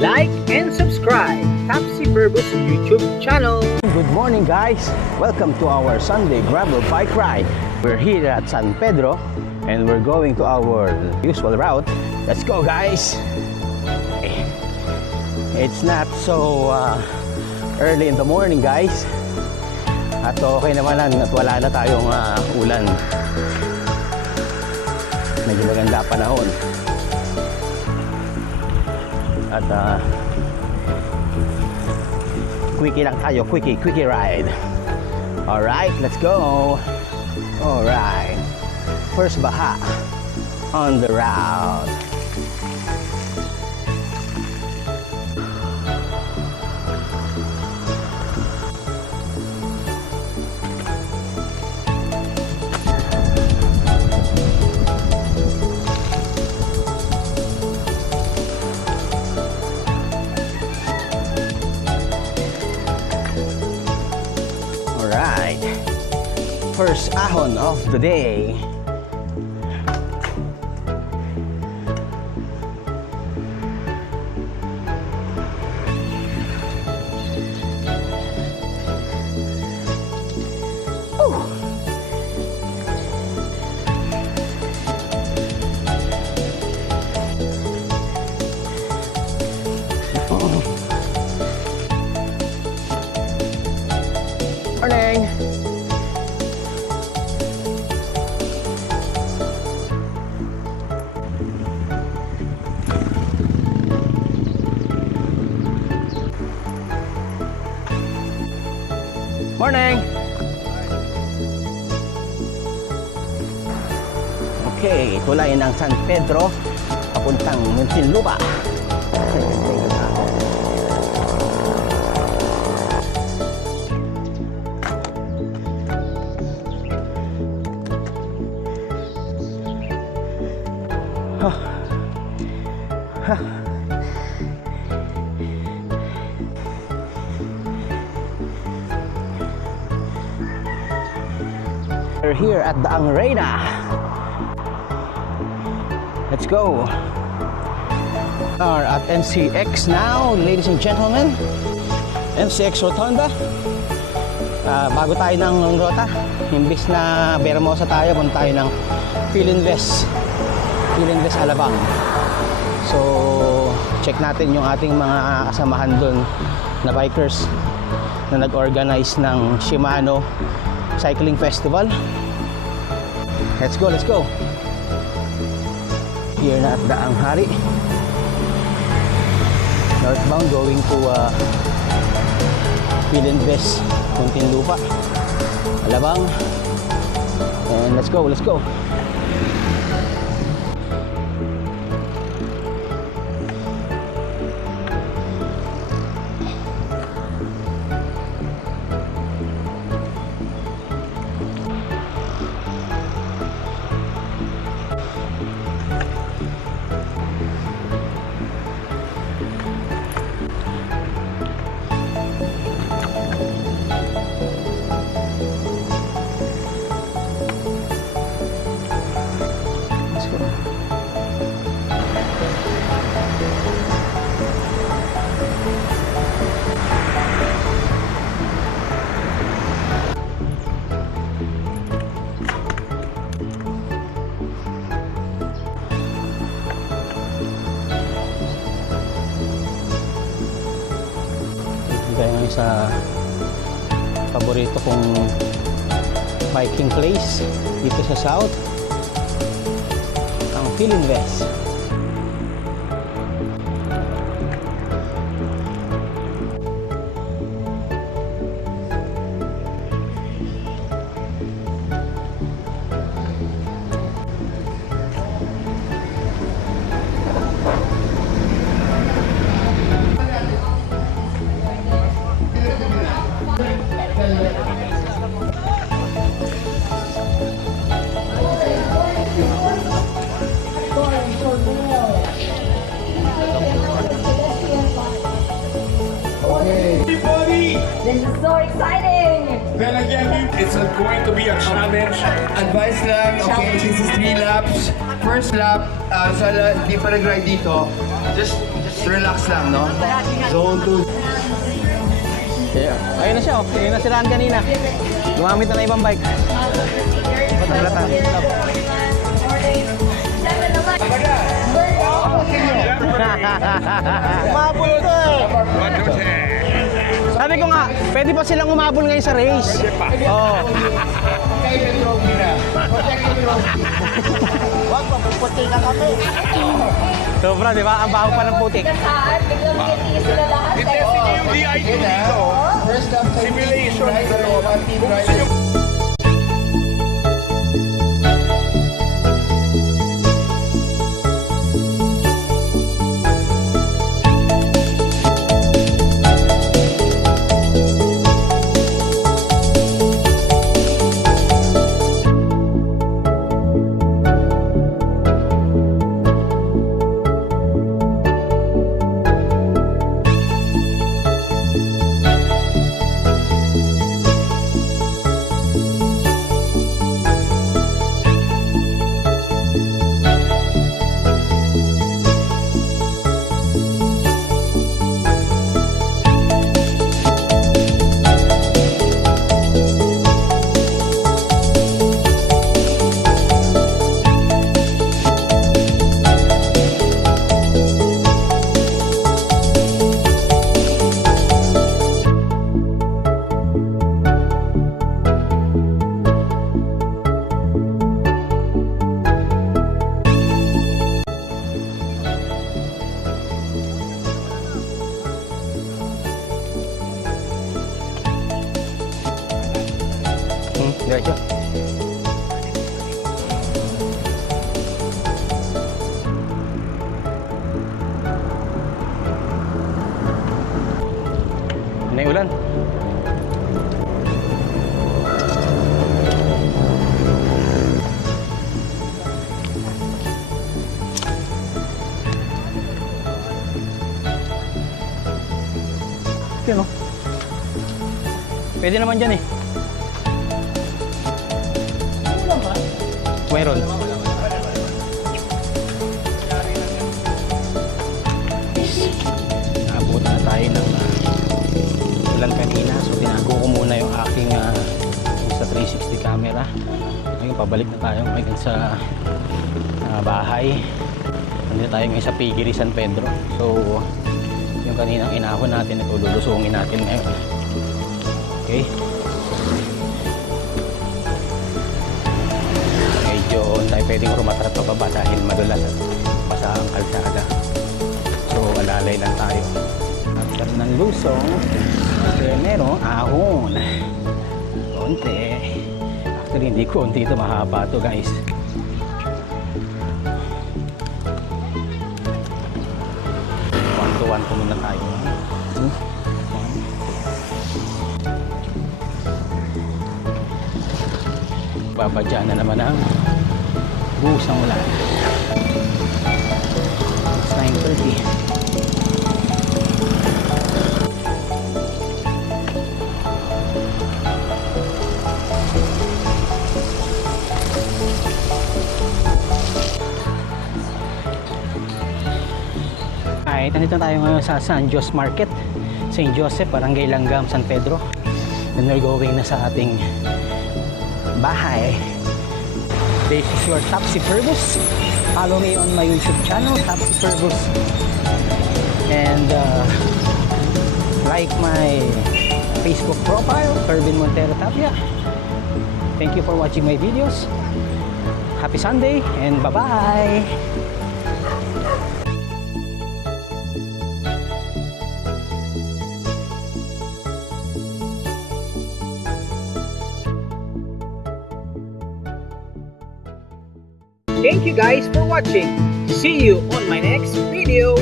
like and subscribe Tapsi Verbos YouTube channel. Good morning guys! Welcome to our Sunday gravel bike ride. We're here at San Pedro and we're going to our usual route. Let's go guys! It's not so early in the morning guys. At okay naman at wala na tayong ulan. Medyo maganda panahon. At quickie lang tayo, quickie ride. Alright, let's go. Alright, first baha on the route. First ahon of the day. Morning. Morning! Okay, tulay ng San Pedro papuntang Muntinlupa. We're here at the Angrena. Let's go. We are at NCX now, ladies and gentlemen. NCX Rotonda. Bago tayo ng rota, imbis na Bermosa tayo, punta tayo ng Philinvest Alabang. So, check natin yung ating mga kasamahan doon na bikers na nag-organize ng Shimano Cycling Festival. Let's go, let's go. Here na at Daang Hari. Northbound going to Philinvest, Muntinlupa, Alabang. And let's go, let's go. Tayo ngayon sa paborito kong biking place dito sa South, ang Philinvest. This is so exciting! Then again, it's going to be a challenge. Advice lang, okay, this is 3 laps. First lap, sa di pa nag-ride dito, just Relax lang, no? Zone 2. Yeah. Ayun na siya, oh. Ayun na si Ran kanina. Gumamit na ng ibang bike. Patalatan. Umabol ka eh. Sabi ko nga, pwede pa silang umabol ngayon sa race. Oo. Kay trophy na. Protect the trophy. Wag, mapuputi na kami. Sobra, di ba? Ang baho pa ng putik. Saan? Biglang magkitiis sila lahat. Itesting niyo yung DI2 dito. First lap Simulation. driver, one team driver. Diretso. Ano yung ulan? Yun o. Pwede naman dyan eh. Meron. Naabot na tayo ng ulan kanina. So tinago ko muna yung aking sa 360 camera. Ngayon pabalik na tayo ngayon sa bahay. Nandito tayo ngayon sa Piggery San Pedro. So yung kaninang inahon natin ito lulusungin natin ngayon. Okay. Medyo tayo pwedeng rumatrat pa baba dahil madulas at basa ang kalsada. So alalay lang tayo. After ng lusong, meron ahon. Konti. Actually hindi konti ito, mahaba ito guys. One to one muna tayo. Babadya na naman ang buhos ng ulan. It's 9:30. Ay, nandito tayo ngayon sa San Jose Market, St. Joseph, Barangay Langgam, San Pedro. And we're going na sa ating bahay. This is your Tapsi Fergus. Follow me on my YouTube channel, Tapsi Fergus. And like my Facebook profile, Kervin Montero Tapia. Thank you for watching my videos. Happy Sunday and bye-bye! Thank you guys for watching. See you on my next video.